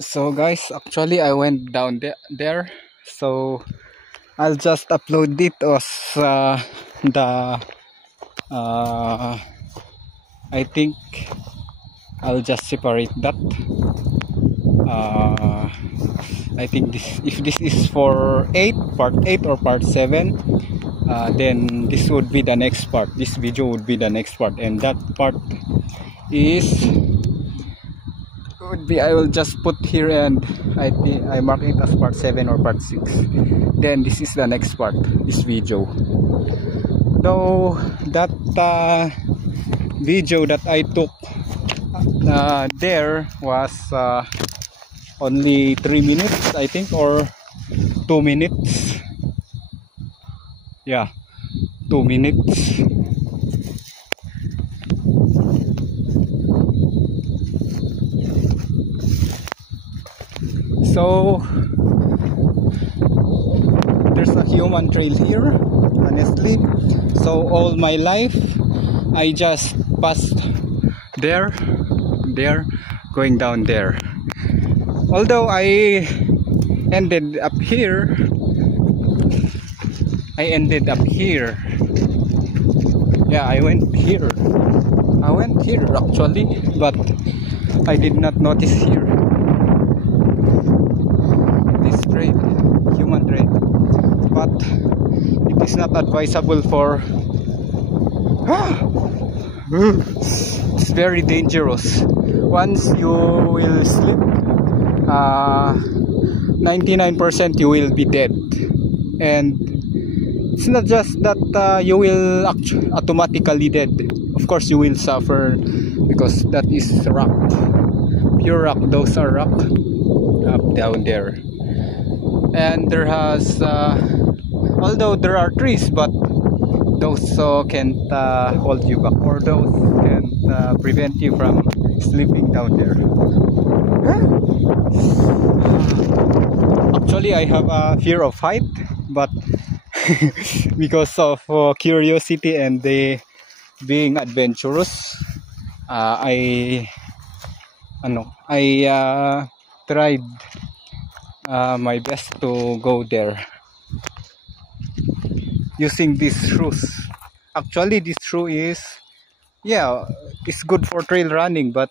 So guys, actually I went down there, so I'll just upload it as the I think I'll just separate that. I think this, if this is for part 8 or part 7, then this would be the next part. This video would be the next part, and that part is would be, I will just put here, and I think I mark it as part 7 or part 6. Then this is the next part, this video. Though that video that I took there was only 3 minutes, I think, or 2 minutes. Yeah, 2 minutes. So there's a human trail here, honestly. So all my life I just passed there, going down there. Although I ended up here, yeah, I went here actually, but I did not notice here this trail, human trail. But it is not advisable for it's very dangerous. Once you will slip, 99% you will be dead. And it's not just that you will automatically dead. Of course you will suffer, because that is rock, pure rock. Those are rock up down there. And there has although there are trees, but those can't hold you back, or those can't prevent you from sleeping down there. Actually I have a fear of height, but because of curiosity and being adventurous, I tried my best to go there using these shoes. Actually this shoe is, yeah, it's good for trail running, but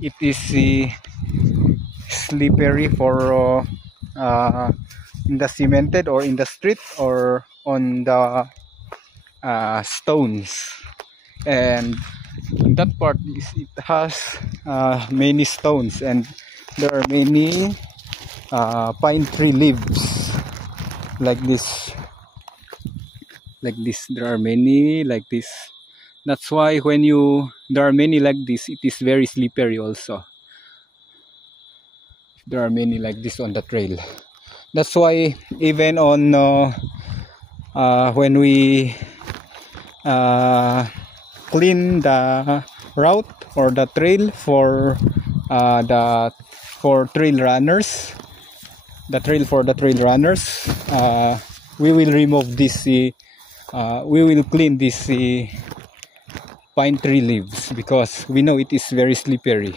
it is slippery for in the cemented, or in the street, or on the stones. And that part is, it has many stones, and there are many pine tree leaves like this. There are many like this. That's why when there are many like this, it is very slippery also. There are many like this on the trail. That's why even on when we clean the route or the trail for trail runners, we will remove this, we will clean this pine tree leaves, because we know it is very slippery,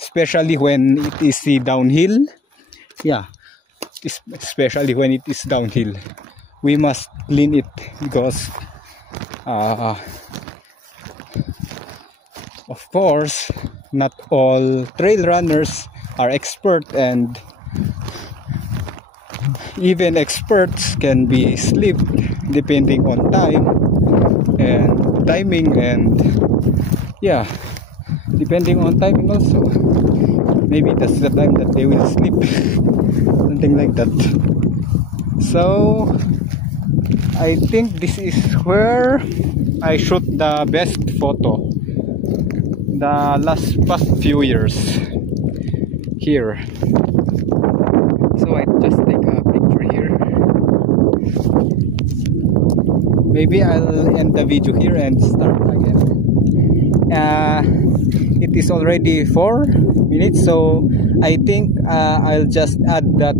especially when it is downhill. Yeah, especially when it is downhill, we must clean it, because of course not all trail runners are expert, and even experts can be slipped depending on timing, and yeah, depending on timing also. Maybe that's the time that they will sleep, something like that. So I think this is where I shoot the best photo the past few years here. So I just take a picture here. Maybe I'll end the video here and start again. It is already 4 minutes, so I think I'll just add that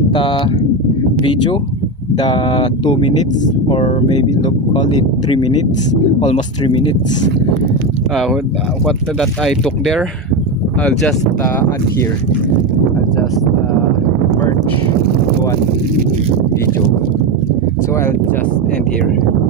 video, the 2 minutes, or maybe call it 3 minutes, almost 3 minutes. what that I took there, I'll just add here. I'll just merge one video. So I'll just end here.